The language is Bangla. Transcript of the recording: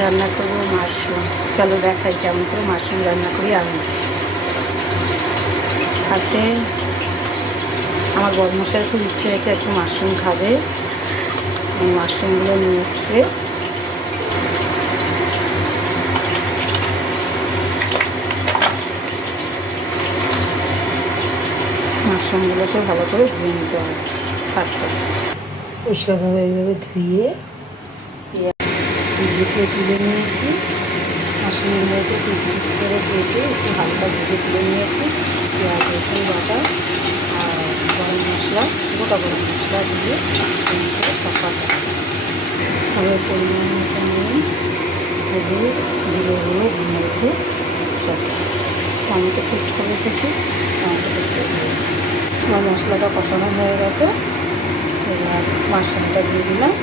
রান্না করবো মাশরুম। চলো দেখাই কেমন করে মাশরুম রান্না করি আমি। ফার্স্টে আমার বড়মশাই খুব ইচ্ছে হয়েছে একটু মাশরুম খাবে, মাশরুমগুলো নিয়ে এসছে। মাশরুমগুলোকে ভালো করে ধুয়ে নিতে হবে। ফার্স্টে পরিষ্কারভাবে এইভাবে ধুয়ে তুলে নিয়েছি। মাশরুমগুলোকে পিস পিস করে কেটে একটু হালকা ভেজে তুলে নিয়েছি। পেঁয়াজ রসুন বাটা আর গরম মশলা, গোটা গরম মশলা দিয়ে সফা তারপরে পরিমাণ মতো নুন, হলুদ, জিরে গুঁড়ো, ধনে গুঁড়ো সব টমেটো পেস্ট করে রেখেছি। টমেটো পেস্ট করে আমার মশলাটা কষানো হয়ে গেছে। এবার মাশরুমটা দিয়ে দিলাম।